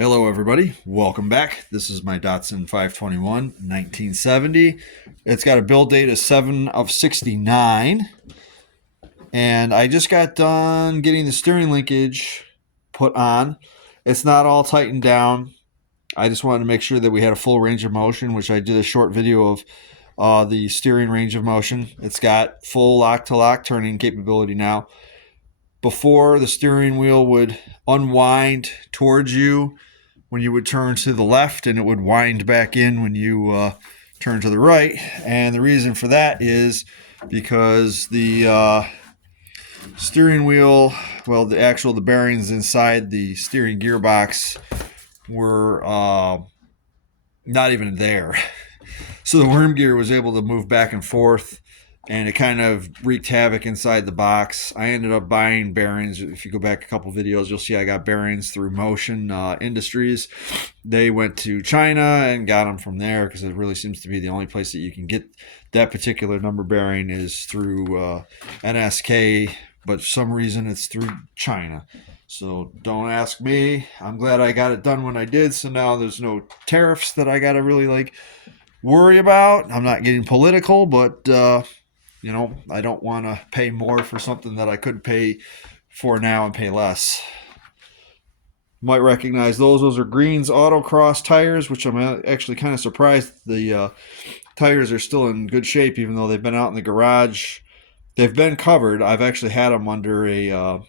Hello, everybody. Welcome back. This is my Datsun 521 1970. It's got a build date of 7 of 69. And I just got done getting the steering linkage put on. It's not all tightened down. I just wanted to make sure that we had a full range of motion, which I did a short video of the steering range of motion. It's got full lock-to-lock turning capability now. Before, the steering wheel would unwind towards you when you would turn to the left, and it would wind back in when you turn to the right. And the reason for that is because the steering wheel, well, the bearings inside the steering gearbox were not even there. So the worm gear was able to move back and forth, and it kind of wreaked havoc inside the box. I ended up buying bearings. If you go back a couple videos, you'll see I got bearings through Motion Industries. They went to China and got them from there because it really seems to be the only place that you can get that particular number bearing is through NSK, but for some reason it's through China. So don't ask me. I'm glad I got it done when I did, so now there's no tariffs that I got to really worry about. I'm not getting political, but I don't want to pay more for something that I could pay for now and pay less. You might recognize those. Those are Green's Autocross tires, which I'm actually kind of surprised the tires are still in good shape, even though they've been out in the garage. They've been covered. I've actually had them under a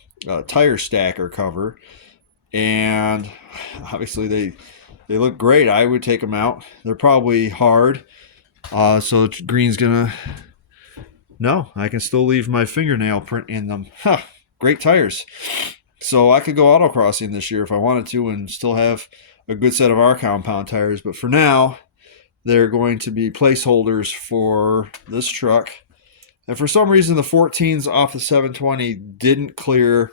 tire stacker cover, and obviously they look great. I would take them out. They're probably hard, so Green's gonna. No, I can still leave my fingernail print in them. Huh, great tires. So I could go autocrossing this year if I wanted to and still have a good set of our compound tires. But for now, they're going to be placeholders for this truck. And for some reason, the 14s off the 720 didn't clear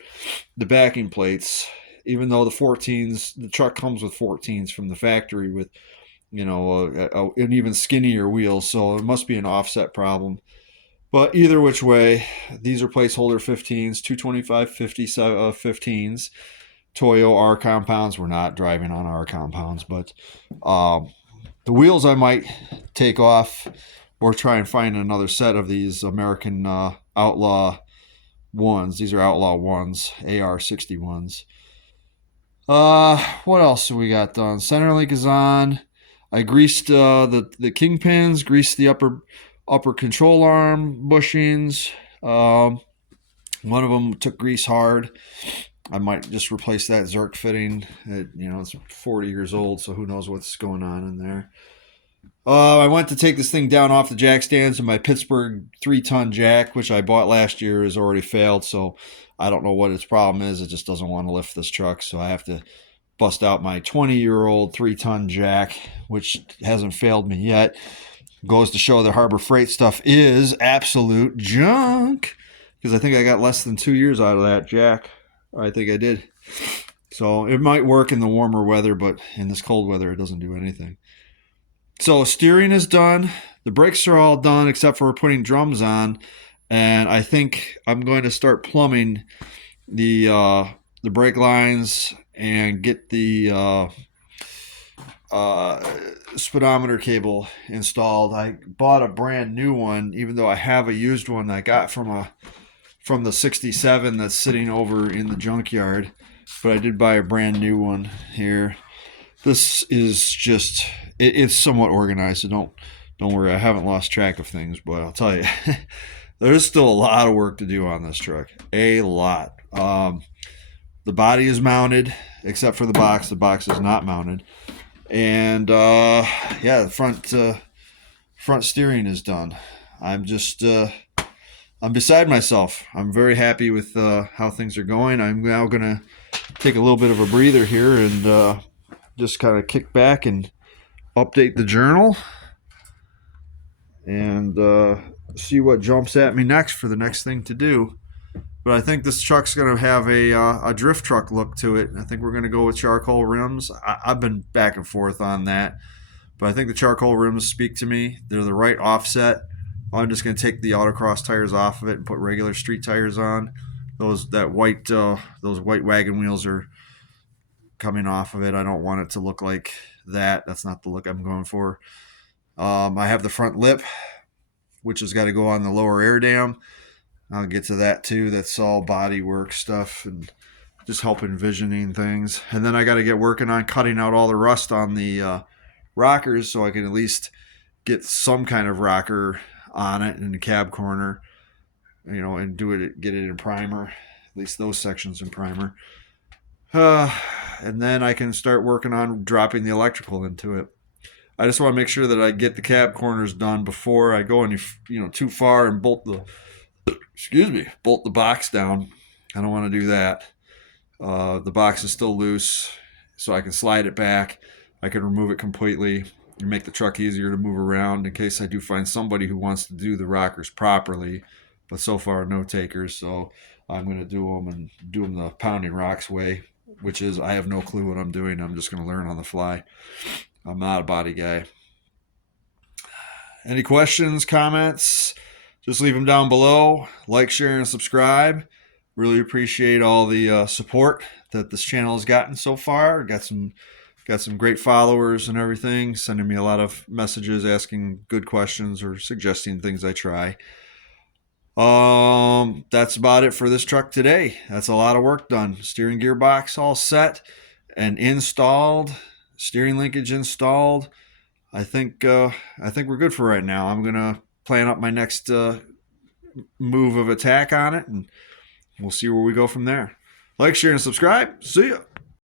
the backing plates, even though the truck comes with 14s from the factory with, an even skinnier wheel. So it must be an offset problem. But either which way, these are placeholder 15s, 225 50 15s. Toyo R compounds. We're not driving on R compounds, but the wheels I might take off or try and find another set of these American Outlaw ones. These are Outlaw ones, AR 61s. What else have we got done? Center link is on. I greased the kingpins, greased the upper control arm bushings. One of them took grease hard. I might just replace that Zerk fitting. It's 40 years old, so who knows what's going on in there. I went to take this thing down off the jack stands, and my Pittsburgh 3-ton jack, which I bought last year, has already failed. So I don't know what its problem is. It just doesn't want to lift this truck. So I have to bust out my 20-year-old 3-ton jack, which hasn't failed me yet. Goes to show the Harbor Freight stuff is absolute junk, because I think I got less than 2 years out of that jack. I think I did. So it might work in the warmer weather, but in this cold weather, it doesn't do anything. So steering is done. The brakes are all done except for putting drums on, and I think I'm going to start plumbing the brake lines and get the speedometer cable installed. I bought a brand new one, even though I have a used one I got from the 67 that's sitting over in the junkyard, but I did buy a brand new one here. This is just it's somewhat organized, so don't worry, I haven't lost track of things, but I'll tell you there's still a lot of work to do on this truck. A lot. The body is mounted except for the box. The box is not mounted. And the front steering is done. I'm beside myself. I'm very happy with how things are going. I'm now gonna take a little bit of a breather here and just kind of kick back and update the journal and see what jumps at me next for the next thing to do. But I think this truck's going to have a drift truck look to it. I think we're going to go with charcoal rims. I've been back and forth on that, but I think the charcoal rims speak to me. They're the right offset. I'm just going to take the autocross tires off of it and put regular street tires on. Those white wagon wheels are coming off of it. I don't want it to look like that. That's not the look I'm going for. I have the front lip, which has got to go on the lower air dam. I'll get to that too. That's all body work stuff and just help envisioning things. And then I got to get working on cutting out all the rust on the rockers so I can at least get some kind of rocker on it in the cab corner, and get it in primer, at least those sections in primer. And then I can start working on dropping the electrical into it. I just want to make sure that I get the cab corners done before I go any too far and bolt the box down. I don't want to do that. The box is still loose, so I can slide it back. I can remove it completely and make the truck easier to move around in case I do find somebody who wants to do the rockers properly. But so far, no takers, so I'm going to do them the pounding rocks way, which is I have no clue what I'm doing. I'm just going to learn on the fly. I'm not a body guy. Any questions, comments? Just leave them down below. Like, share, and subscribe. Really appreciate all the support that this channel has gotten so far. Got some great followers and everything, sending me a lot of messages, asking good questions or suggesting things I try. That's about it for this truck today. That's a lot of work done. Steering gearbox all set and installed. Steering linkage installed. I think we're good for right now. I'm gonna plan up my next move of attack on it, and we'll see where we go from there. Like, share, and subscribe. See ya.